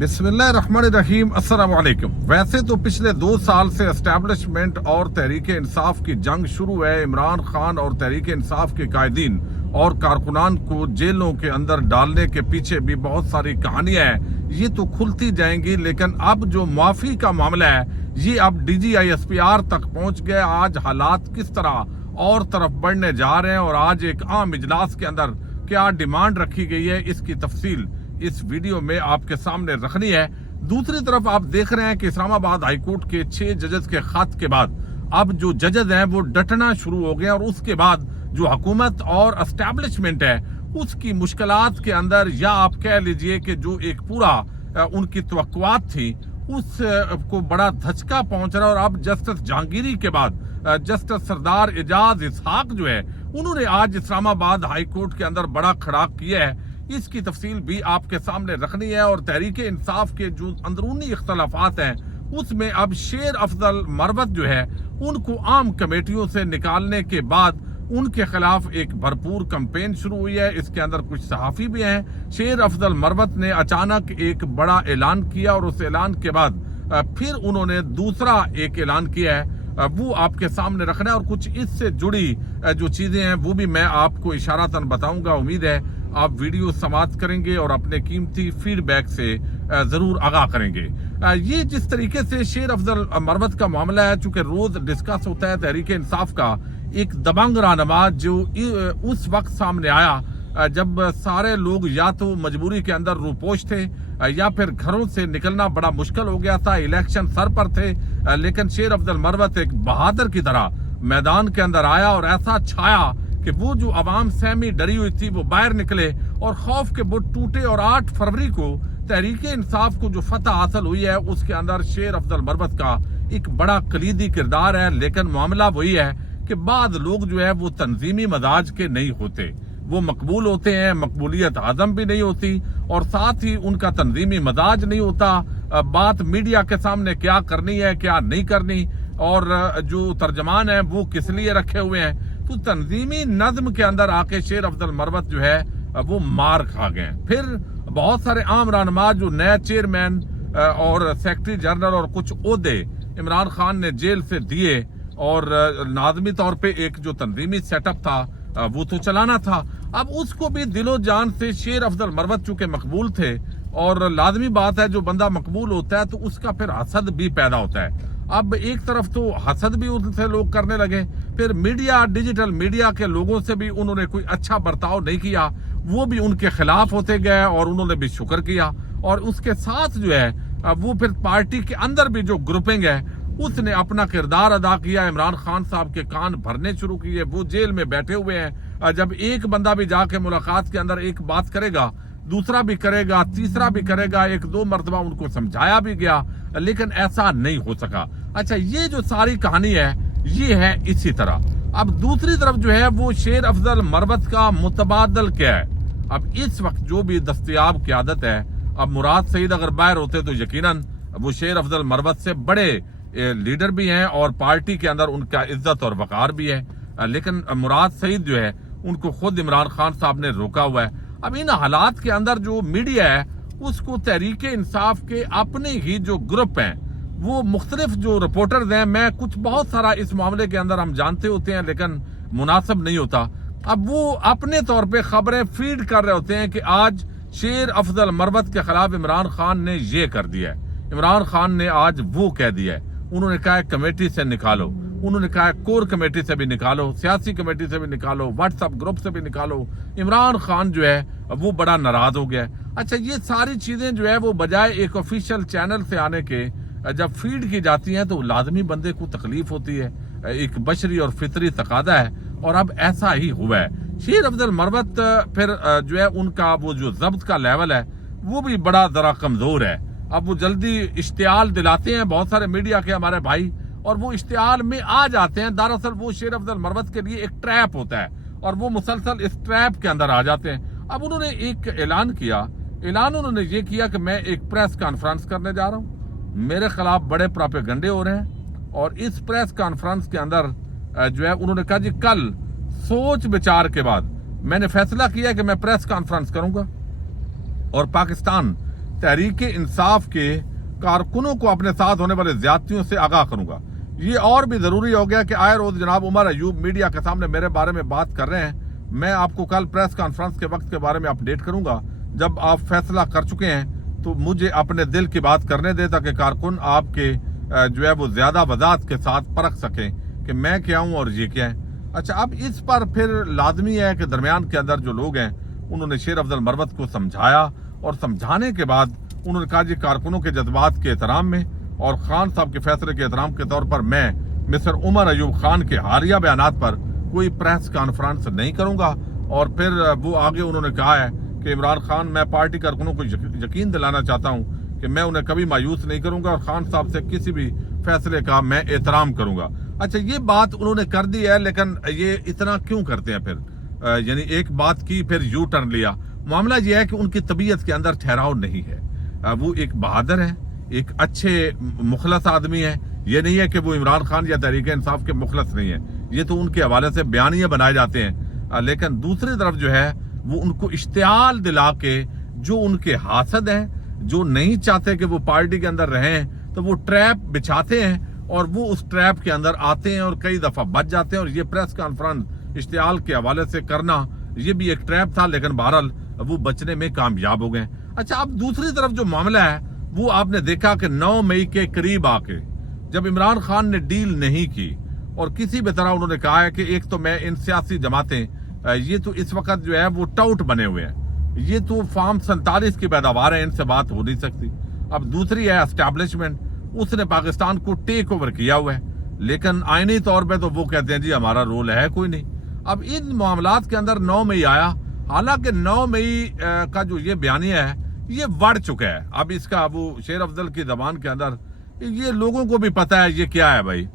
बिस्मिल्लाहिर्रहमानिर्रहीम अस्सलाम वालेकुम। वैसे तो पिछले 2 साल से एस्टैब्लिशमेंट और तहरीक इंसाफ की जंग शुरू है। इमरान खान और तहरीक इंसाफ के कायदीन और कारकुनान को जेलों के अंदर डालने के पीछे भी बहुत सारी कहानियां हैं, ये तो खुलती जाएंगी। लेकिन अब जो माफी का मामला है ये अब DGISPR तक पहुंच गया। आज हालात किस तरह और तरफ बढ़ने जा रहे हैं और आज एक आम इजलास के अंदर क्या डिमांड रखी गई है, इसकी तफसील इस वीडियो में आपके सामने रखनी है। दूसरी तरफ आप देख रहे हैं कि इस्लामाबाद हाईकोर्ट के 6 जजेस के खत के बाद अब जो जजेस हैं वो डटना शुरू हो गए और उसके बाद जो हुकूमत और एस्टैब्लिशमेंट है उसकी मुश्किलात के अंदर, या आप कह लीजिए कि जो एक पूरा उनकी तवक्कुआत थी उस को बड़ा धचका पहुंच रहा है। और अब जस्टिस जहांगीरी के बाद जस्टिस सरदार एजाज इसहाक जो है उन्होंने आज इस्लामाबाद हाईकोर्ट के अंदर बड़ा खड़ाक किया है। इसकी तफसील भी आपके सामने रखनी है। और तहरीक इंसाफ के जो अंदरूनी इख्तलाफात हैं उसमें अब शेर अफजल मरवत जो है उनको आम कमेटियों से निकालने के बाद उनके खिलाफ एक भरपूर कैंपेन शुरू हुई है। इसके अंदर कुछ सहाफी भी हैं। शेर अफजल मरवत ने अचानक एक बड़ा ऐलान किया और उस ऐलान के बाद फिर उन्होंने दूसरा एक ऐलान किया है, वो आपके सामने रखना है। और कुछ इससे जुड़ी जो चीजें हैं वो भी मैं आपको इशारतन बताऊंगा। उम्मीद है आप वीडियो समाप्त करेंगे और अपने कीमती फीडबैक से जरूर आगाह करेंगे। ये जिस तरीके से शेर अफजल मरवत का मामला है, चूंकि रोज डिस्कस होता है तहरीक इंसाफ का, एक दबंग रहनुमा जो उस वक्त सामने आया जब सारे लोग या तो मजबूरी के अंदर रूपोश थे या फिर घरों से निकलना बड़ा मुश्किल हो गया था, इलेक्शन सर पर थे, लेकिन शेर अफजल मरवत एक बहादुर की तरह मैदान के अंदर आया और ऐसा छाया कि वो जो अवाम सहमी डरी हुई थी वो बाहर निकले और खौफ के बुत टूटे। और 8 फरवरी को तहरीक इंसाफ को जो फतह हासिल हुई है उसके अंदर शेर अफजल मरवत का एक बड़ा कलीदी किरदार है। लेकिन मामला वही है कि बाद लोग जो है वो तंजीमी मजाज के नहीं होते, वो मकबूल होते हैं, मकबूलियत आजम भी नहीं होती और साथ ही उनका तंजीमी मजाज नहीं होता। बात मीडिया के सामने क्या करनी है क्या नहीं करनी और जो तर्जमान है वो किस लिए रखे हुए हैं, तो तंजीमी नज्म के अंदर आके शेर अफजल मरवत जो है वो मार खा गए। फिर बहुत सारे आम रहनुमा जो नए चेयरमैन और सेक्रेटरी जनरल और कुछ ओहदे इमरान खान ने जेल से दिए और लाजमी तौर पे एक जो तंजीमी सेटअप था वो तो चलाना था। अब उसको भी दिलो जान से शेर अफजल मरवत चूंकि मकबूल थे और लाजमी बात है जो बंदा मकबूल होता है तो उसका फिर हसद भी पैदा होता है। अब एक तरफ तो हसद भी उनसे लोग करने लगे, फिर मीडिया, डिजिटल मीडिया के लोगों से भी उन्होंने कोई अच्छा बर्ताव नहीं किया, वो भी उनके खिलाफ होते गए और उन्होंने भी शुक्र किया। और उसके साथ जो है वो फिर पार्टी के अंदर भी जो ग्रुपिंग है उसने अपना किरदार अदा किया। इमरान खान साहब के कान भरने शुरू किए, वो जेल में बैठे हुए हैं। जब एक बंदा भी जाके मुलाकात के अंदर एक बात करेगा, दूसरा भी करेगा, तीसरा भी करेगा, 1-2 मरतबा उनको समझाया भी गया लेकिन ऐसा नहीं हो सका। अच्छा, ये जो सारी कहानी है ये है इसी तरह। अब दूसरी तरफ जो है वो शेर अफजल मरवत का मुतबादल क्या है। अब इस वक्त जो भी दस्तयाब क़यादत है, अब मुराद सईद अगर बाहर होते तो यकीनन वो शेर अफजल मरवत से बड़े लीडर भी हैं और पार्टी के अंदर उनका इज्जत और वकार भी है, लेकिन मुराद सईद जो है उनको खुद इमरान खान साहब ने रोका हुआ है। अब इन हालात के अंदर जो मीडिया है उसको तहरीक इंसाफ के अपने ही जो ग्रुप हैं वो मुख्तलिफ जो रिपोर्टर्स हैं, मैं कुछ बहुत सारा इस मामले के अंदर हम जानते होते हैं लेकिन मुनासिब नहीं होता, अब वो अपने तौर पे खबरें फीड कर रहे होते हैं कि आज शेर अफजल मरवत के खिलाफ इमरान खान ने ये कर दिया है, इमरान खान ने आज वो कह दिया है, उन्होंने कहा है कमेटी से निकालो, उन्होंने कहा है कोर कमेटी से भी निकालो, सियासी कमेटी से भी निकालो, व्हाट्सएप ग्रुप से भी निकालो। इमरान खान जो है वो बड़ा नाराज हो गया। अच्छा, ये सारी चीजें जो है वो बजाय एक ऑफिशियल चैनल से आने के जब फीड की जाती हैं तो लाजमी बंदे को तकलीफ होती है, एक बशरी और फितरी तकादा है और अब ऐसा ही हुआ है। शेर अफजल मरवत फिर जो है उनका वो जो जब्त का लेवल है वो भी बड़ा जरा कमजोर है। अब वो जल्दी इश्तियाल दिलाते हैं बहुत सारे मीडिया के हमारे भाई और वो इश्तियाल में आ जाते हैं, दरअसल वो शेर अफजल मरवत के लिए एक ट्रैप होता है और वो मुसलसल इस ट्रैप के अंदर आ जाते हैं। अब उन्होंने एक ऐलान किया, उन्होंने ये किया कि मैं एक प्रेस कॉन्फ्रेंस करने जा रहा हूँ, मेरे खिलाफ बड़े प्रोपेगंडे हो रहे हैं और इस प्रेस कॉन्फ्रेंस के अंदर जो है उन्होंने कहा जी कल सोच विचार के बाद मैंने फैसला किया कि मैं प्रेस कॉन्फ्रेंस करूंगा और पाकिस्तान तहरीक इंसाफ के कारकुनों को अपने साथ होने वाली ज्यादतियों से आगाह करूंगा। ये और भी जरूरी हो गया कि आए रोज जनाब उमर अयूब मीडिया के सामने मेरे बारे में बात कर रहे हैं। मैं आपको कल प्रेस कॉन्फ्रेंस के वक्त के बारे में अपडेट करूंगा। जब आप फैसला कर चुके हैं तो मुझे अपने दिल की बात करने दे, ताकि कारकुन आपके जो है वो ज्यादा वजाहत के साथ परख सकें कि मैं क्या हूं और ये क्या है। अच्छा, अब इस पर फिर लाजमी है कि दरमियान के अंदर जो लोग हैं उन्होंने शेर अफजल मरवत को समझाया, और समझाने के बाद उन्होंने कहा जी कारकुनों के जज्बात के एहतराम में और खान साहब के फैसले के एहतराम के तौर पर मैं मिस्टर उमर अयूब खान के हालिया बयानात पर कोई प्रेस कॉन्फ्रेंस नहीं करूंगा। और फिर वो आगे उन्होंने कहा है कि इमरान खान, मैं पार्टी कारकुनों को यकीन दिलाना चाहता हूं कि मैं उन्हें कभी मायूस नहीं करूंगा और खान साहब से किसी भी फैसले का मैं एहतराम करूंगा। अच्छा, ये बात उन्होंने कर दी है, लेकिन ये इतना क्यों करते हैं फिर? यानी एक बात की फिर यू टर्न लिया। मामला यह है कि उनकी तबीयत के अंदर ठहराव नहीं है। वो एक बहादुर है, एक अच्छे मुखलस आदमी है। ये नहीं है कि वो इमरान खान या तहरीक इंसाफ के मुखलस नहीं है, ये तो उनके हवाले से बयानिए बनाए जाते हैं। लेकिन दूसरी तरफ जो है वो उनको इश्तियाल दिला के, जो उनके हासद हैं, जो नहीं चाहते कि वो पार्टी के अंदर रहें, तो वो ट्रैप बिछाते हैं और वो उस ट्रैप के अंदर आते हैं और कई दफा बच जाते हैं। और ये प्रेस कॉन्फ्रेंस इश्तियाल के हवाले से करना, ये भी एक ट्रैप था, लेकिन बहरहाल वो बचने में कामयाब हो गए। अच्छा, अब दूसरी तरफ जो मामला है वो आपने देखा कि 9 मई के करीब आके जब इमरान खान ने डील नहीं की और किसी भी तरह उन्होंने कहा है कि एक तो मैं इन सियासी जमातें, ये तो इस वक्त जो है वो टाउट बने हुए हैं, ये तो फार्म 47 की पैदावार है, इनसे बात हो नहीं सकती। अब दूसरी है एस्टैब्लिशमेंट, उसने पाकिस्तान को टेक ओवर किया हुआ है, लेकिन आईनी तौर पे तो वो कहते हैं जी हमारा रोल है कोई नहीं। अब इन मामलात के अंदर 9 मई आया, हालांकि 9 मई का जो ये बयानिया है ये बढ़ चुका है। अब इसका वो शेर अफजल की जबान के अंदर ये लोगों को भी पता है ये क्या है भाई।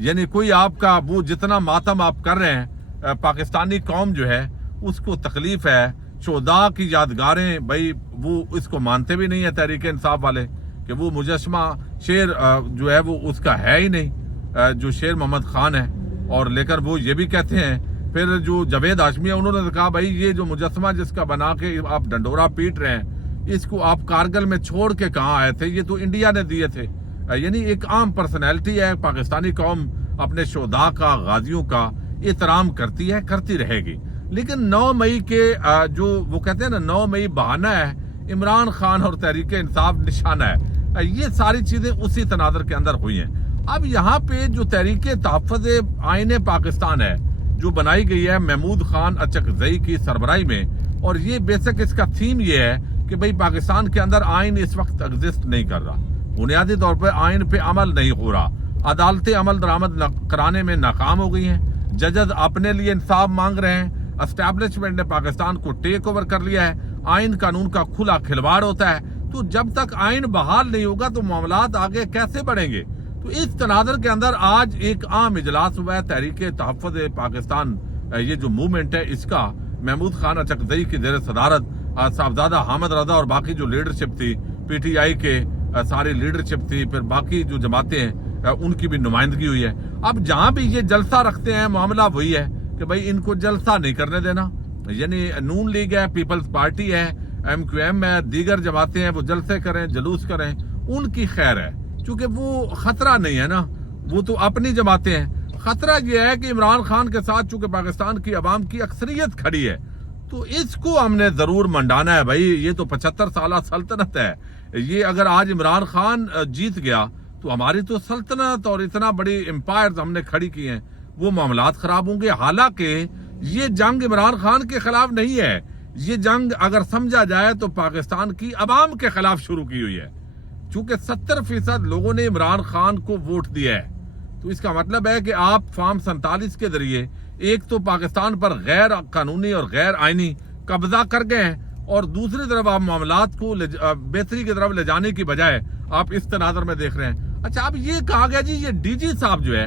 यानी कोई आपका वो जितना मातम आप कर रहे हैं, पाकिस्तानी कौम जो है उसको तकलीफ है। शोदा की यादगारें भाई वो इसको मानते भी नहीं है तहरीक इंसाफ वाले कि वो मुजस्मा शेर जो है वो उसका है ही नहीं, जो शेर मोहम्मद खान है। और लेकर वो ये भी कहते हैं, फिर जो जावेद हाशमी है उन्होंने कहा भाई ये जो मुजस्मा जिसका बना के आप डंडोरा पीट रहे हैं, इसको आप कारगिल में छोड़ के कहाँ आए थे, ये तो इंडिया ने दिए थे। यानी एक आम पर्सनैलिटी है, पाकिस्तानी कौम अपने शोधा का, गाजियों का एहतराम करती है, करती रहेगी। लेकिन 9 मई के जो वो कहते हैं ना 9 मई बहाना है, इमरान खान और तहरीक इंसाफ निशाना है, ये सारी चीजें उसी तनादर के अंदर हुई हैं। अब यहाँ पे जो तहरीक तहफ़्फ़ुज़ आईन पाकिस्तान है जो बनाई गई है महमूद खान अचकजई की सरबराही में, और ये बेसिक इसका थीम ये है कि भाई पाकिस्तान के अंदर आइन इस वक्त एग्जिस्ट नहीं कर रहा, बुनियादी तौर पर आइन पे अमल नहीं हो रहा, अदालतें अमल दरामद कराने में नाकाम हो गई हैं, जजेस अपने लिए इंसाफ मांग रहे हैं, एस्टैब्लिशमेंट ने पाकिस्तान को टेक ओवर कर लिया है, आइन कानून का खुला खिलवाड़ होता है। तो जब तक आइन बहाल नहीं होगा तो मामलात आगे कैसे बढ़ेंगे? तो इस तनादर के अंदर आज एक आम इजलास हुआ है तहरीक तहफ़्फ़ुज़ पाकिस्तान, ये जो मूवमेंट है इसका महमूद खान अचकजई की ज़ेर सदारत साहबजादा हामिद रजा और बाकी जो लीडरशिप थी, PTI के सारी लीडरशिप थी, फिर बाकी जो जमातें हैं उनकी भी नुमाइंदगी हुई है। अब जहां भी ये जलसा रखते हैं मामला वही है कि भाई इनको जलसा नहीं करने देना। यानी नून लीग है, पीपल्स पार्टी है, MQM है, दीगर जमातें हैं, वो जलसे करें, जलूस करें, उनकी खैर है, क्योंकि वो खतरा नहीं है ना, वो तो अपनी जमातें हैं। खतरा यह है कि इमरान खान के साथ चूंकि पाकिस्तान की अवाम की अक्सरियत खड़ी है, तो इसको हमने जरूर मंडाना है भाई। ये तो 75 साल सल्तनत है, ये अगर आज इमरान खान जीत गया तो हमारी तो सल्तनत और इतना बड़ी एम्पायर हमने खड़ी की हैं, वो मामलात खराब होंगे। हालांकि ये जंग इमरान खान के खिलाफ नहीं है, ये जंग अगर समझा जाए तो पाकिस्तान की अवाम के खिलाफ शुरू की हुई है। चूंकि 70% लोगों ने इमरान खान को वोट दिया है, तो इसका मतलब है कि आप फार्म 47 के जरिए एक तो पाकिस्तान पर गैर कानूनी और गैर आईनी कब्जा कर गए हैं, और दूसरी तरफ आप मामलात को बेहतरी की तरफ ले जाने की बजाय आप इस तनाजर में देख रहे हैं। अच्छा, अब ये कहा गया जी, ये DG साहब जो है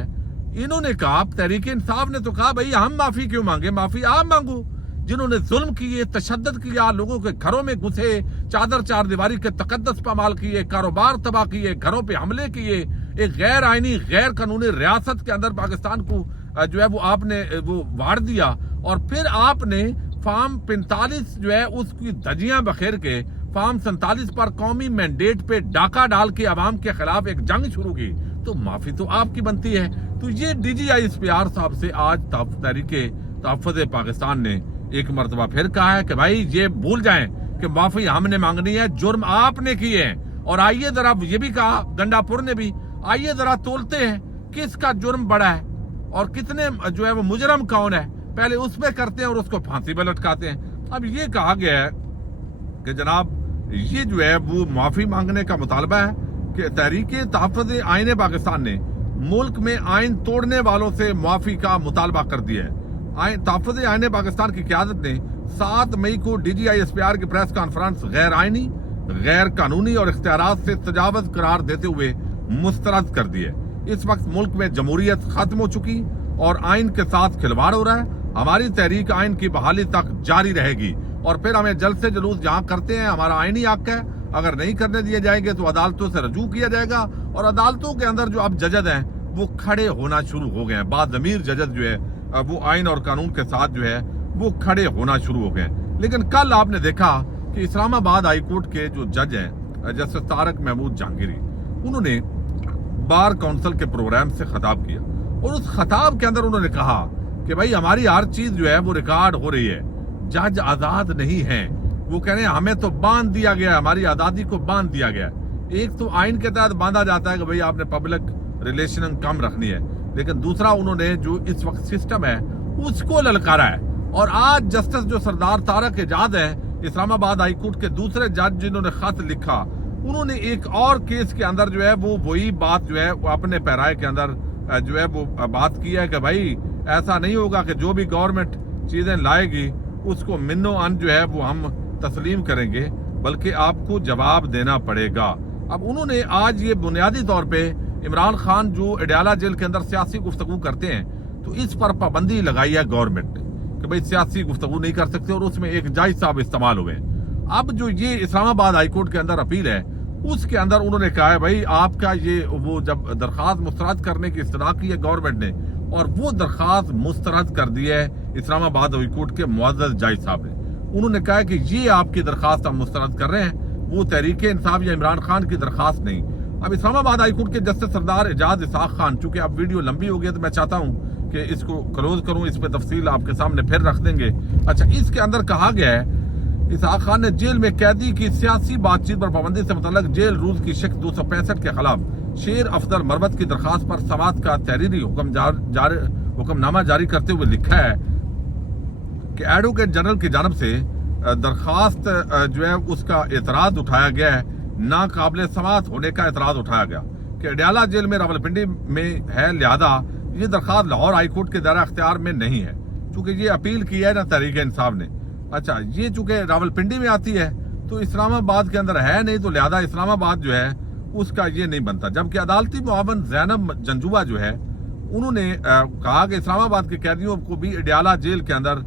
इन्होंने कहा, तहरीक इंसाफ ने तो कहा भाई हम माफी क्यों मांगे, माफी आप मांगो। जिन्होंने जुल्म किए, तशद्दुद किया, लोगों के घरों में घुसे, चादर चार दीवारी के तकद्दस पामाल किए, कारोबार तबाह किए, घरों पे हमले किए, एक गैर आईनी गैर कानूनी रियासत के अंदर पाकिस्तान को जो है वो आपने वो वाड़ दिया, और फिर आपने फार्म 45 जो है उसकी धजियां बखेर के फॉर्म 47 पर कौमी मैंडेट पे डाका डाल के अवाम के खिलाफ एक जंग शुरू की, तो माफी तो आपकी बनती है। तो ये DGI ISPR साहब से आज तहरीके तहफ़्फ़ुज़ पाकिस्तान ने एक मरतबा फिर कहा है कि भाई ये भूल जाएं कि माफी हमने मांगनी है, जुर्म आपने किए हैं। और आइए जरा, ये भी कहा गंडापुर ने भी, आइए जरा तोलते हैं किसका जुर्म बड़ा है और कितने जो है वो मुजरम कौन है, पहले उस पे करते हैं और उसको फांसी पे लटकाते हैं। अब ये कहा गया है कि जनाब ये जो है वो माफी मांगने का मुतालबा है कि तहरीके तहफ़्फ़ुज़ आईन पाकिस्तान ने मुल्क में आइन तोड़ने वालों से माफी का मुतालबा कर दिया है। तहफ़्फ़ुज़ आईन पाकिस्तान की क़यादत ने 7 मई को DGI ISPR की प्रेस कॉन्फ्रेंस गैर आइनी, गैर कानूनी और इख्तियारात से तजावुज़ करार देते हुए मुस्तरद कर दी है। इस वक्त मुल्क में जमहूरियत खत्म हो चुकी और आइन के साथ खिलवाड़ हो रहा है। हमारी तहरीक आइन की बहाली तक जारी रहेगी और फिर हमें जल्द से जुलूस जहाँ करते हैं, हमारा आइनी हक है, अगर नहीं करने दिए जाएंगे तो अदालतों से रजू किया जाएगा। और अदालतों के अंदर जो अब जजद हैं वो खड़े होना शुरू हो गए हैं, बाज़मीर जजद जो है वो आइन और कानून के साथ जो है वो खड़े होना शुरू हो गए। लेकिन कल आपने देखा कि इस्लामाबाद हाई कोर्ट के जो जज हैं जस्टिस तारक महमूद जहांगीरी, उन्होंने बार काउंसिल के प्रोग्राम से खिताब किया और उस खिताब के अंदर उन्होंने कहा कि भाई हमारी हर चीज जो है वो रिकॉर्ड हो रही है, जज आजाद नहीं है। वो कह रहे हैं हमें तो बांध दिया गया है, हमारी आजादी को बांध दिया गया है। एक तो आइन के तहत बांधा जाता है कि भाई आपने पब्लिक रिलेशन कम रखनी है, लेकिन दूसरा उन्होंने जो इस वक्त सिस्टम है उसको ललकारा है। और आज जस्टिस जो सरदार तारक एजाज है, इस्लामाबाद हाई कोर्ट के दूसरे जज जिन्होंने खत लिखा, उन्होंने एक और केस के अंदर जो है वो वही बात जो है वो अपने पैराए के अंदर जो है वो बात की है कि भाई ऐसा नहीं होगा कि जो भी गवर्नमेंट चीजें लाएगी उसको मिन्नो अन जो है वो हम तस्लीम करेंगे, बल्कि आपको जवाब देना पड़ेगा। अब उन्होंने आज ये बुनियादी तौर पे इमरान खान जो अडयाला जेल के अंदर सियासी गुफ्तगू करते हैं, तो इस पर पाबंदी लगाई है गवर्नमेंट ने कि भाई सियासी गुफ्तगू नहीं कर सकते और उसमें एक जज साहब इस्तेमाल हुए। अब जो ये इस्लामाबाद हाई कोर्ट के अंदर अपील है उसके अंदर उन्होंने कहा है भाई आपका ये वो जब दरखास्त मुस्तरद करने की इस्तदा की है गवर्नमेंट ने, और वो दरखास्त मुस्तरद कर दी है इस्लामाबाद हाई कोर्ट के मुअज़्ज़ज़ जज साहब ने। उन्होंने कहा कि ये आपकी दरखास्त हम मुस्तरद कर रहे हैं, वो तहरीके इंसाफ या इमरान खान की दरखास्त नहीं। अब इस्लामाबाद हाई कोर्ट के जस्टिस सरदार एजाज इसाक खान, चूंकि अब वीडियो लंबी हो गई तो मैं चाहता हूँ कि इसको क्लोज करूँ, इस पर तफसील आपके सामने फिर रख देंगे। अच्छा, इसके अंदर कहा गया है इसाक खान ने जेल में कैदी की सियासी बातचीत पर पाबंदी से मुतल्लिक जेल रूल की शिक्ल 265 के खिलाफ शेर अफजल मरवत की दरखास्त पर समाअत का तहरीरी हुक्मनामा जारी करते हुए लिखा है कि एडवोकेट जनरल की जानब से दरखास्त जो है उसका एतराज उठाया गया है, नाकाबिले समाअत होने का एतराज उठाया गया कि अडयाला जेल में रावलपिंडी में है, लिहाजा ये दरखास्त लाहौर हाई कोर्ट के दायरा अख्तियार में नहीं है, चूंकि ये अपील की है ना तहरीक इंसाफ ने। अच्छा, ये चूंकि रावलपिंडी में आती है तो इस्लामाबाद के अंदर है नहीं, तो लिहाजा इस्लामाबाद जो है उसका ये नहीं बनता। जबकि अदालती मुआवन ज़ैनब जंजुआ जो है उन्होंने कहा कि इस्लामाबाद के कैदियों को भी अडयाला जेल के अंदर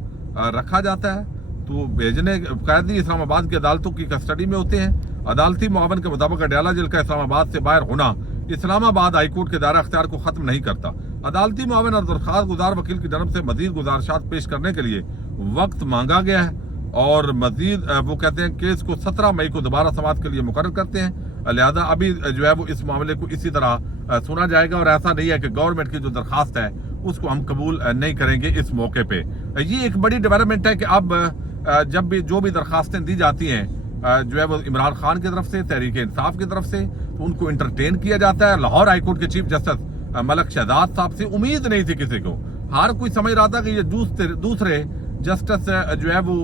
रखा जाता है, तो भेजने कैदी इस्लामाबाद की अदालतों की कस्टडी में होते हैं। अदालती मुआवन के मुताबिक अडयाला जेल का इस्लामाबाद से बाहर होना इस्लामाबाद हाई कोर्ट के दायरा अख्तियार को खत्म नहीं करता। अदालती मुआवन और दरखास्त गुजार वकील की जानब से मजीद गुजारिशात पेश करने के लिए वक्त मांगा गया है और मजीद वो कहते हैं केस को 17 मई को दोबारा समाअत के लिए मुकर्रर करते हैं। लिहाजा अभी जो है वो इस मामले को इसी तरह सुना जाएगा और ऐसा नहीं है कि गवर्नमेंट की जो दरखास्त है उसको हम कबूल नहीं करेंगे इस मौके पे। ये एक बड़ी डेवलपमेंट है कि अब जब भी जो भी दरखास्तें दी जाती हैं जो है वो इमरान खान की तरफ से, तहरीक इंसाफ की तरफ से, तो उनको इंटरटेन किया जाता है। लाहौर हाई कोर्ट के चीफ जस्टिस मलक शहजाद साहब से उम्मीद नहीं थी किसी को, हर कोई समझ रहा था कि ये दूसरे जस्टिस जो है वो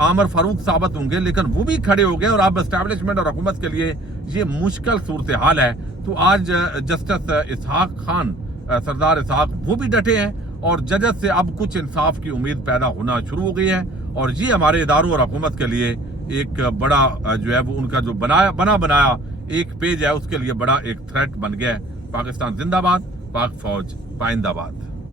आमर फारूक साबित होंगे, लेकिन वो भी खड़े हो गए और अब एस्टैब्लिशमेंट और हुकूमत के लिए ये मुश्किल सूरत हाल है। तो आज जस्टिस इसहाक खान, सरदार इसहाक, वो भी डटे हैं और जजस से अब कुछ इंसाफ की उम्मीद पैदा होना शुरू हो गई है और ये हमारे इदारों और हुकूमत के लिए एक बड़ा जो है वो उनका जो बनाया एक पेज है उसके लिए बड़ा एक थ्रेट बन गया है। पाकिस्तान जिंदाबाद, पाक फौज पाइंदाबाद।